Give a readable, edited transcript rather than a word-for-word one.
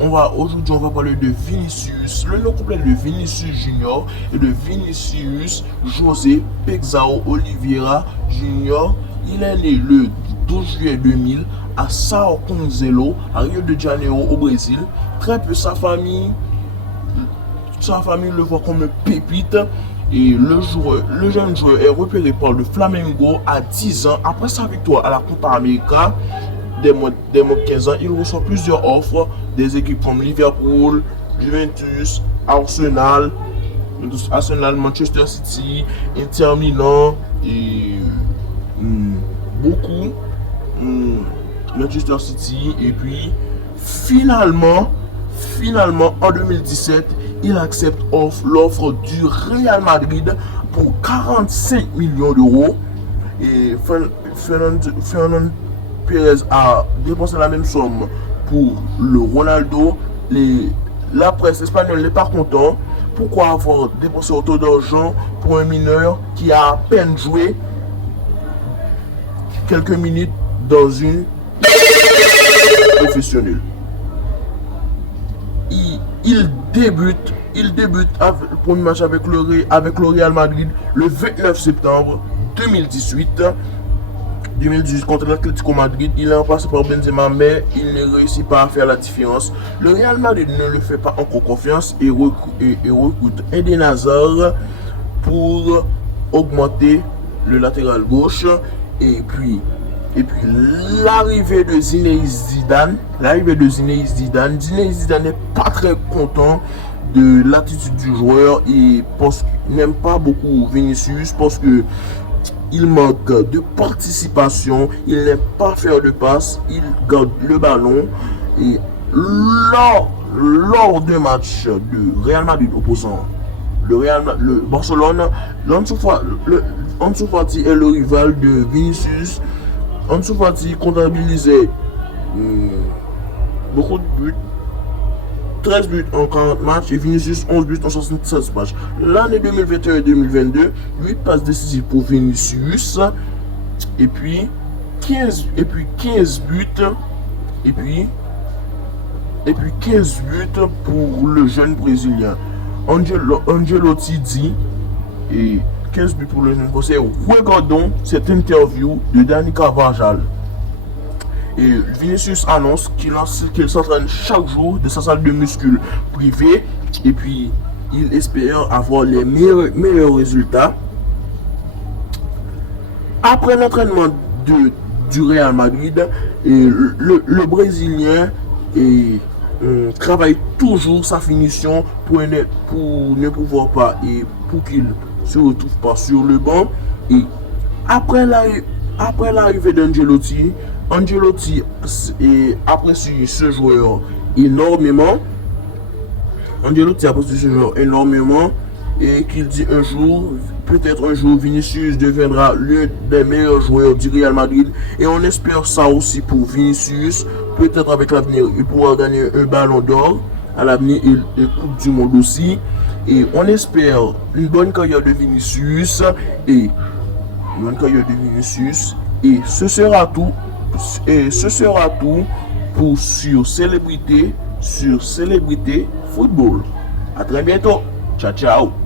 Aujourd'hui, on va parler de Vinicius, le nom complet de Vinicius Junior et de Vinicius José Pexao Oliveira Junior. Il est né le 12 juillet 2000 à Sao Conzelo, à Rio de Janeiro, au Brésil. Très peu sa famille le voit comme une pépite. Et le jeune joueur est repéré par le Flamengo à 10 ans. Après sa victoire à la Copa América, des mois de 15 ans, il reçoit plusieurs offres des équipes comme Liverpool, Juventus, Arsenal, Manchester City, Inter Milan et beaucoup Manchester City. Et puis finalement en 2017, il accepte l'offre du Real Madrid pour 45 millions d'euros. Et Fernand Pérez a dépensé la même somme pour le Ronaldo. La presse espagnole n'est pas content. Pourquoi avoir dépensé autant d'argent pour un mineur qui a à peine joué quelques minutes dans une professionnelle? Il débute le premier match avec le Real Madrid le 29 septembre 2018 contre l'Atlético Madrid. Il est remplacé par Benzema, mais il ne réussit pas à faire la différence. Le Real Madrid ne le fait pas encore confiance et recrute Eden Hazard pour augmenter le latéral gauche. Et puis l'arrivée de Zinedine Zidane n'est pas très content de l'attitude du joueur et n'aime pas beaucoup Vinicius parce que il manque de participation, il n'aime pas faire de passe, il garde le ballon. Et lors d'un match de Real Madrid opposant le Barcelone, Ansu Fati est le rival de Vinicius. Ansu Fati comptabilisait beaucoup de buts, 13 buts en 40 matchs et Vinicius 11 buts en 76 matchs. L'année 2021 et 2022, 8 passes décisives pour Vinicius et puis 15 buts et puis 15 buts pour le jeune brésilien. Ancelotti dit et 15 buts pour le jeune brésilien. Regardons cette interview de Dani Carvajal. Et Vinicius annonce qu'il s'entraîne chaque jour de sa salle de muscu privée et puis il espère avoir les meilleurs résultats. Après l'entraînement du Real Madrid, le Brésilien travaille toujours sa finition pour ne pouvoir pas et pour qu'il se retrouve pas sur le banc. Et après l'arrivée d'Ancelotti apprécie ce joueur énormément. Et qu'il dit peut-être un jour, Vinicius deviendra l'un des meilleurs joueurs du Real Madrid. Et on espère ça aussi pour Vinicius. Peut-être avec l'avenir, il pourra gagner un ballon d'or à l'avenir et Coupe du Monde aussi. Et on espère une bonne carrière de Vinicius. Et ce sera tout. Pour sur Célébrité Football. À très bientôt. Ciao, ciao.